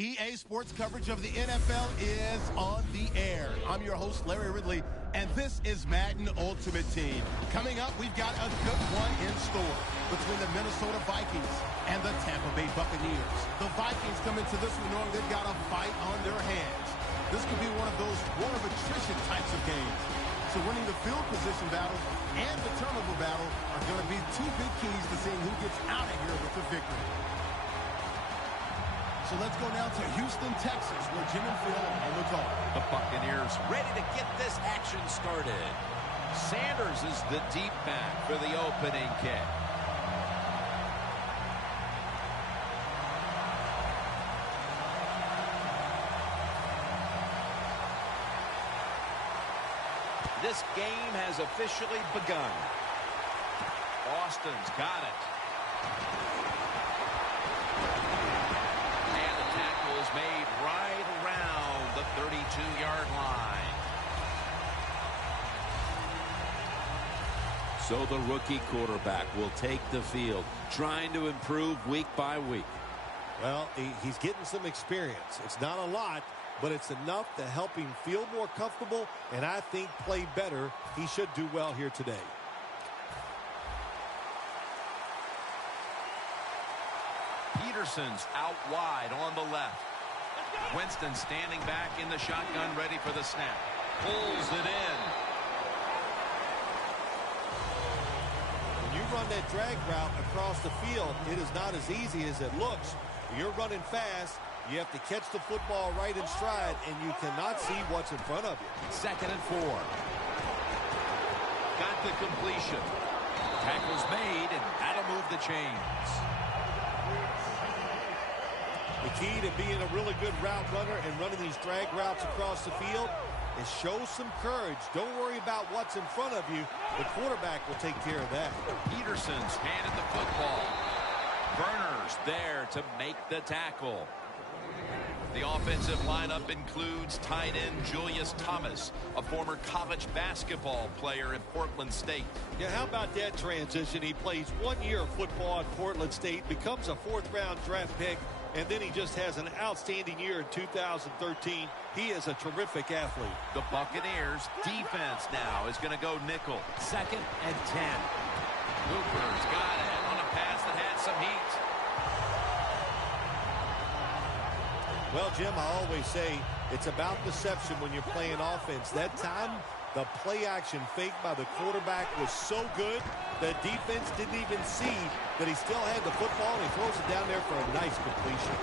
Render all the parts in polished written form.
EA Sports coverage of the NFL is on the air. I'm your host, Larry Ridley, and this is Madden Ultimate Team. Coming up, we've got a good one in store between the Minnesota Vikings and the Tampa Bay Buccaneers. The Vikings come into this one knowing they've got a fight on their hands. This could be one of those war of attrition types of games. So winning the field position battle and the turnover battle are going to be two big keys to seeing who gets out of here with the victory. So let's go now to Houston, Texas, where Jim and Phil are on the call. The Buccaneers ready to get this action started. Sanders is the deep back for the opening kick. This game has officially begun. Austin's got it. And the tackle is made right around the 32-yard line. So the rookie quarterback will take the field, trying to improve week by week. Well, he's getting some experience. It's not a lot, but it's enough to help him feel more comfortable and I think play better. He should do well here today. Peterson's out wide on the left. Winston standing back in the shotgun, ready for the snap. Pulls it in. When you run that drag route across the field, it is not as easy as it looks. You're running fast. You have to catch the football right in stride, and you cannot see what's in front of you. 2nd and 4. Got the completion. Tackle's made, and that'll move the chains. The key to being a really good route runner and running these drag routes across the field is show some courage. Don't worry about what's in front of you. The quarterback will take care of that. Peterson's handed the football. Burners there to make the tackle. The offensive lineup includes tight end Julius Thomas, a former college basketball player at Portland State. Yeah, how about that transition? He plays 1 year of football at Portland State, becomes a 4th-round draft pick, and then he just has an outstanding year in 2013. He is a terrific athlete. The Buccaneers defense now is going to go nickel. 2nd and 10. Hooper's got it on a pass that had some heat. Well, Jim, I always say it's about deception when you're playing offense. That time, the play-action fake by the quarterback was so good, the defense didn't even see that he still had the football, and he throws it down there for a nice completion.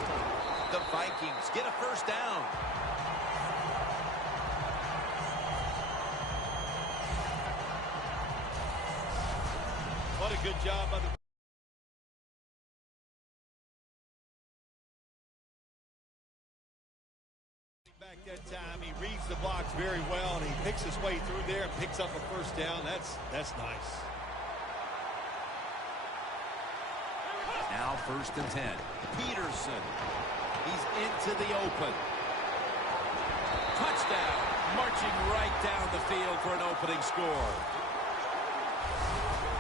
The Vikings get a first down. What a good job by the back that time. He reads the blocks very well, and he picks his way through there and picks up a first down. That's nice. Now 1st and 10. Peterson. He's into the open. Touchdown. Marching right down the field for an opening score.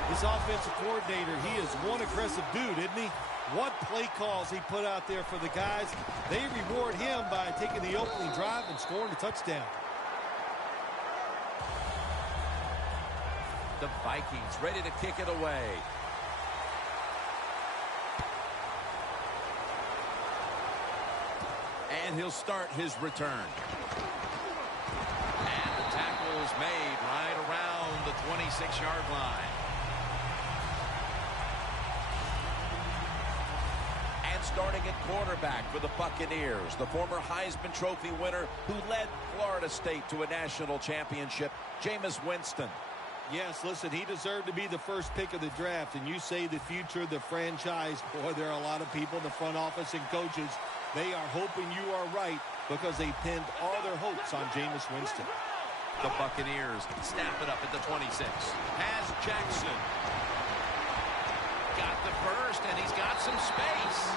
This offensive coordinator, he is one aggressive dude, isn't he? What play calls he put out there for the guys. They reward him by taking the opening drive and scoring a touchdown. The Vikings ready to kick it away. And he'll start his return. And the tackle is made right around the 26-yard line. And starting at quarterback for the Buccaneers, the former Heisman Trophy winner who led Florida State to a national championship, Jameis Winston. Yes, listen, he deserved to be the first pick of the draft, and you say the future of the franchise. Boy, there are a lot of people in the front office and coaches. They are hoping you are right because they pinned all their hopes on Jameis Winston. The Buccaneers snap it up at the 26. Has Jackson. Got the first, and he's got some space.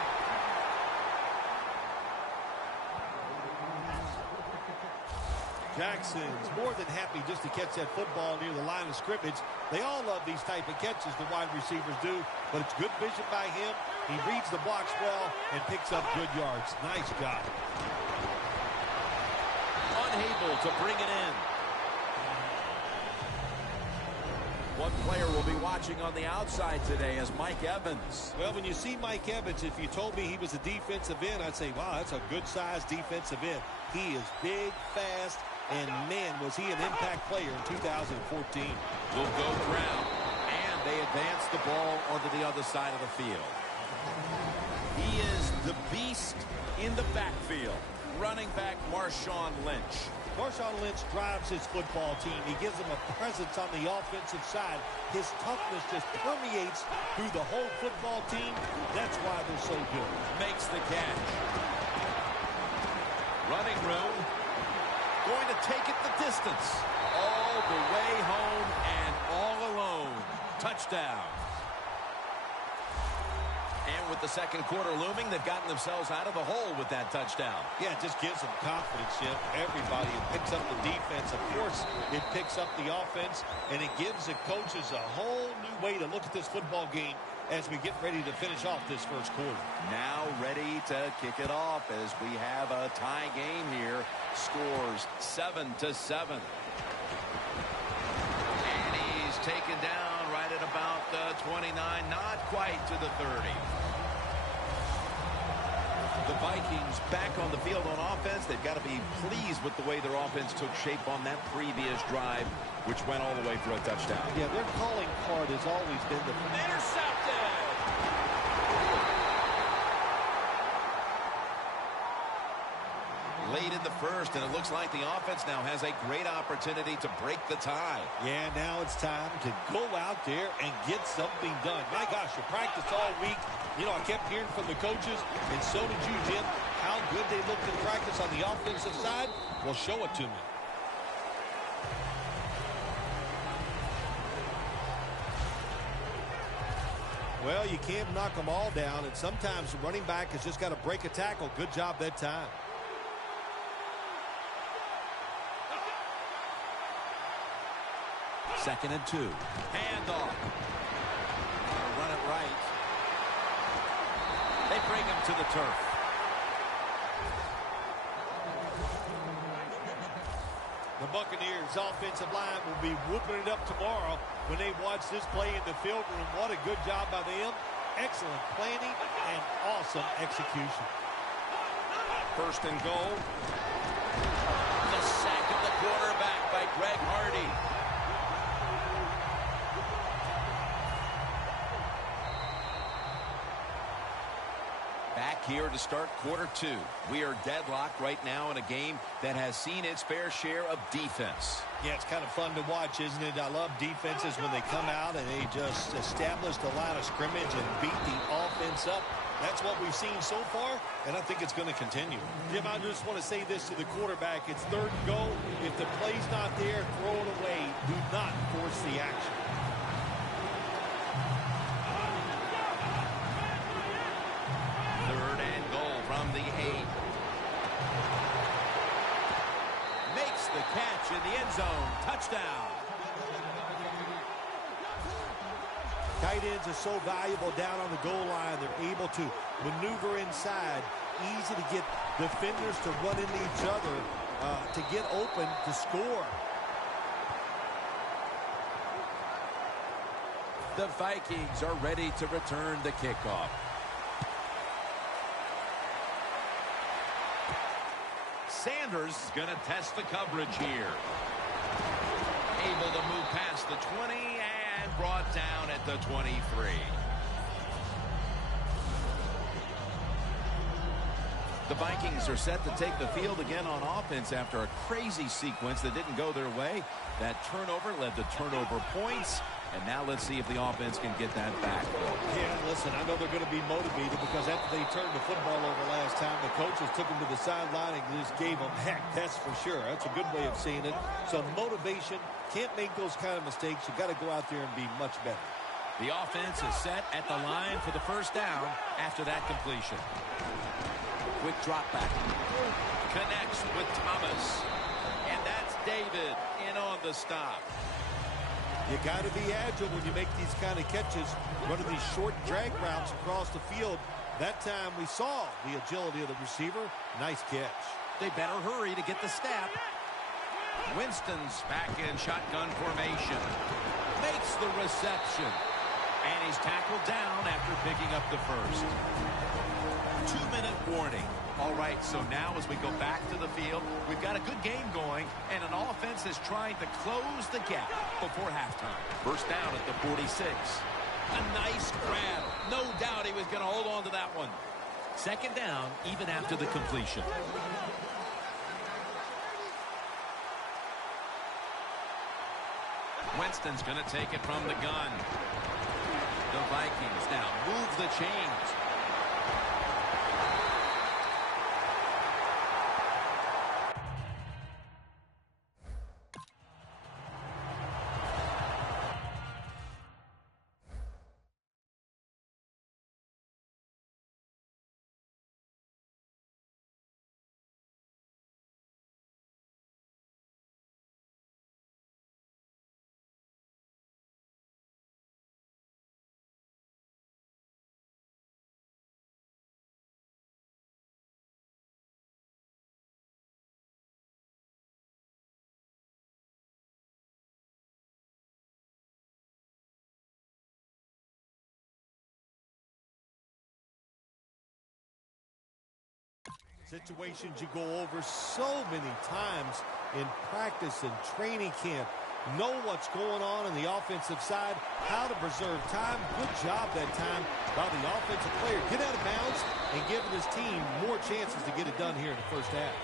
Jackson's more than happy just to catch that football near the line of scrimmage. They all love these type of catches, the wide receivers do, but it's good vision by him. He reads the blocks well and picks up good yards. Nice job. Unable to bring it in. One player will be watching on the outside today is Mike Evans. Well, when you see Mike Evans, if you told me he was a defensive end, I'd say, wow, that's a good-sized defensive end. He is big, fast, and, man, was he an impact player in 2014. Will go ground, and they advance the ball onto the other side of the field. He is the beast in the backfield. Running back Marshawn Lynch. Marshawn Lynch drives his football team. He gives them a presence on the offensive side. His toughness just permeates through the whole football team. That's why they're so good. Makes the catch. Running room. Going to take it the distance. All the way home and all alone. Touchdown. And with the second quarter looming, they've gotten themselves out of the hole with that touchdown. Yeah, it just gives them confidence, Jim. Everybody, it picks up the defense. Of course, it picks up the offense, and it gives the coaches a whole new way to look at this football game as we get ready to finish off this first quarter. Now ready to kick it off as we have a tie game here. Scores 7-7. And he's taken down right at about the 29, not quite to the 30. The Vikings back on the field on offense. They've got to be pleased with the way their offense took shape on that previous drive, which went all the way for a touchdown. Yeah, their calling card has always been the intercepted. Late in the first, and it looks like the offense now has a great opportunity to break the tie. Yeah, now it's time to go out there and get something done. My gosh, you practiced all week. You know, I kept hearing from the coaches, and so did you, Jim, how good they looked in practice on the offensive side. Well, show it to me. Well, you can't knock them all down, and sometimes the running back has just got to break a tackle. Good job that time. Second and 2. Handoff. Run it right. They bring him to the turf. The Buccaneers offensive line will be whooping it up tomorrow when they watch this play in the film room. What a good job by them. Excellent planning and awesome execution. First and goal. The sack of the quarterback by Greg Hardy. Back here to start quarter 2. We are deadlocked right now in a game that has seen its fair share of defense. Yeah, it's kind of fun to watch, isn't it? I love defenses when they come out and they just establish the line of scrimmage and beat the offense up. That's what we've seen so far, and I think it's going to continue. Jim, I just want to say this to the quarterback. It's third and go. If the play's not there, throw it away. Do not force the action. From the 8. Makes the catch in the end zone. Touchdown. Tight ends are so valuable down on the goal line. They're able to maneuver inside. Easy to get defenders to run into each other to get open to score. The Vikings are ready to return the kickoff. Sanders is going to test the coverage here. Able to move past the 20 and brought down at the 23. The Vikings are set to take the field again on offense after a crazy sequence that didn't go their way. That turnover led to turnover points. And now let's see if the offense can get that back. Yeah, listen, I know they're going to be motivated because after they turned the football over last time, the coaches took them to the sideline and just gave them heck. That's for sure. That's a good way of seeing it. So motivation, can't make those kind of mistakes. You've got to go out there and be much better. The offense is set at the line for the first down after that completion. Quick drop back. Connects with Thomas. And that's David in on the stop. You got to be agile when you make these kind of catches, running these short drag routes across the field. That time we saw the agility of the receiver. Nice catch. They better hurry to get the snap. Winston's back in shotgun formation. Makes the reception. And he's tackled down after picking up the first. 2-minute warning. All right, so now as we go back to the field, we've got a good game going, and an offense is trying to close the gap before halftime. First down at the 46. A nice grab. No doubt he was going to hold on to that one. Second down, even after the completion. Winston's going to take it from the gun. The Vikings now move the chains. Situations you go over so many times in practice and training camp. Know what's going on the offensive side, how to preserve time. Good job that time by the offensive player. Get out of bounds and giving his team more chances to get it done here in the first half.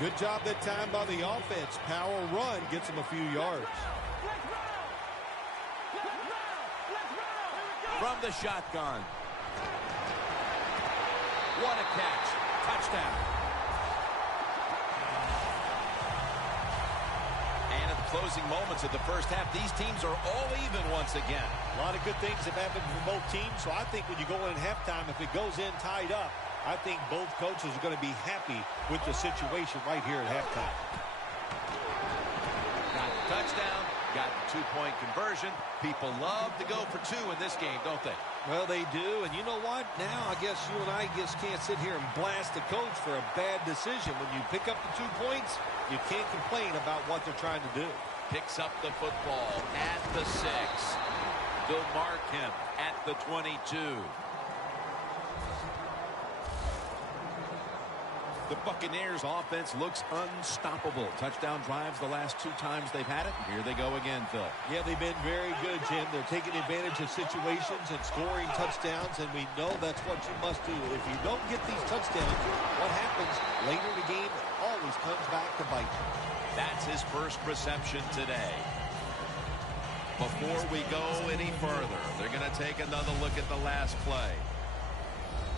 Good job that time by the offense. Power run gets him a few yards. From the shotgun. What a catch. Touchdown. And at the closing moments of the first half, these teams are all even once again. A lot of good things have happened for both teams, so I think when you go in halftime, if it goes in tied up, I think both coaches are going to be happy with the situation right here at halftime. Got the touchdown, got the two-point conversion. People love to go for two in this game, don't they? Well, they do, and you know what? Now I guess you and I just can't sit here and blast the coach for a bad decision. When you pick up the 2 points, you can't complain about what they're trying to do. Picks up the football at the 6. They'll mark him at the 22. The Buccaneers offense looks unstoppable. Touchdown drives the last 2 times they've had it. Here they go again, Phil. Yeah, they've been very good, Jim. They're taking advantage of situations and scoring touchdowns, and we know that's what you must do. If you don't get these touchdowns, what happens later in the game, it always comes back to bite you. That's his first reception today. Before we go any further, they're going to take another look at the last play.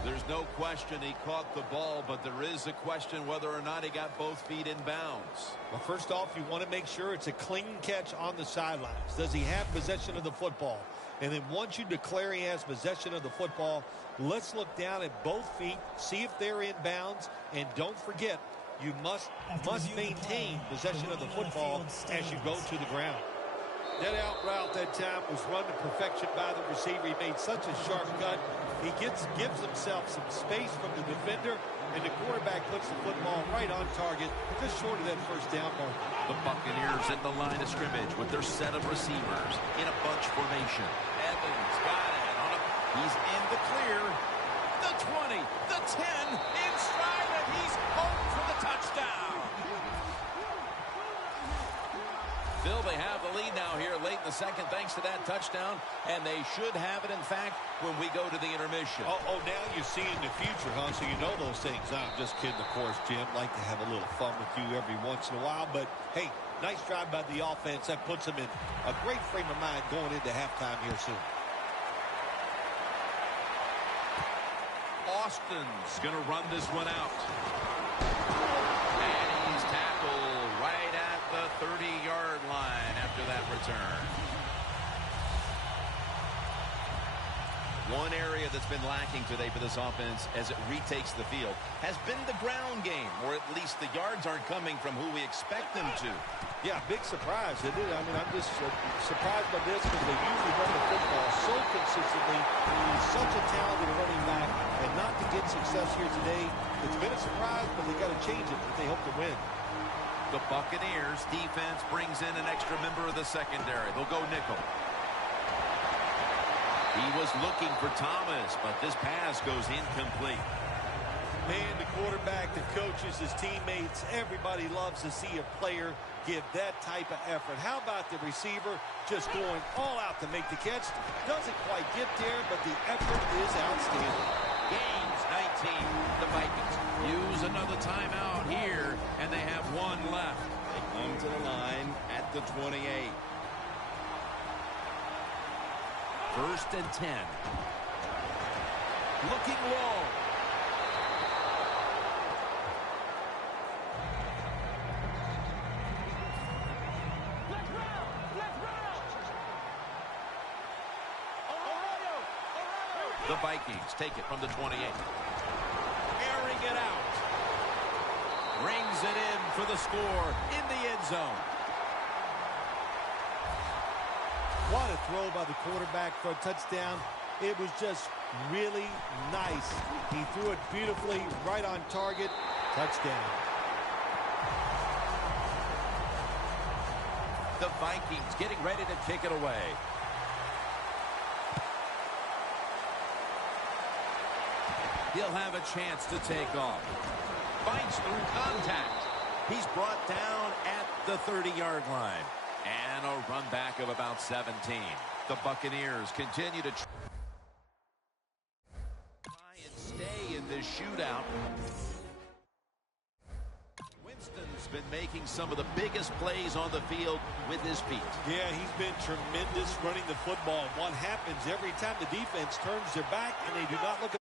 There's no question he caught the ball, but there is a question whether or not he got both feet in bounds. Well, first off, you want to make sure it's a clean catch on the sidelines. Does he have possession of the football? And then once you declare he has possession of the football, let's look down at both feet, see if they're in bounds, and don't forget, you must maintain possession of the football as you go to the ground. That out route that time was run to perfection by the receiver. He made such a sharp cut. He gives himself some space from the defender, and the quarterback puts the football right on target, just short of that first down mark. The Buccaneers at the line of scrimmage with their set of receivers in a bunch formation. Evans got it. He's in the clear. The 20, the 10, in stride, and he's home for the touchdown. Phil, they have the lead now here late in the second thanks to that touchdown, and they should have it, in fact, when we go to the intermission. Oh, now you see in the future, huh? So you know those things. I'm just kidding, of course, Jim. Like to have a little fun with you every once in a while. But, hey, nice drive by the offense. That puts them in a great frame of mind going into halftime here soon. Austin's going to run this one out. And he's tackled right at the 30-yard line after that return. One area that's been lacking today for this offense as it retakes the field has been the ground game, or at least the yards aren't coming from who we expect them to. Yeah, big surprise, isn't it? I mean, I'm just surprised by this because they usually run the football so consistently. He's such a talented running back, and not to get success here today, it's been a surprise, but they got to change it if they hope to win. The Buccaneers defense brings in an extra member of the secondary. They'll go nickel. He was looking for Thomas, but this pass goes incomplete. Man, the quarterback, the coaches, his teammates, everybody loves to see a player give that type of effort. How about the receiver just going all out to make the catch? Doesn't quite get there, but the effort is outstanding. Gains 19. The Vikings use another timeout here, and they have one left. They come to the line at the 28. First and 10. Looking low. The Vikings take it from the 28. Airing it out. Brings it in for the score in the end zone. What a throw by the quarterback for a touchdown. It was just really nice. He threw it beautifully, right on target. Touchdown. The Vikings getting ready to kick it away. He'll have a chance to take off. Fights through contact. He's brought down at the 30-yard line. And a run back of about 17. The Buccaneers continue to try and stay in this shootout. Winston's been making some of the biggest plays on the field with his feet. Yeah, he's been tremendous running the football. What happens every time the defense turns their back and they do not look at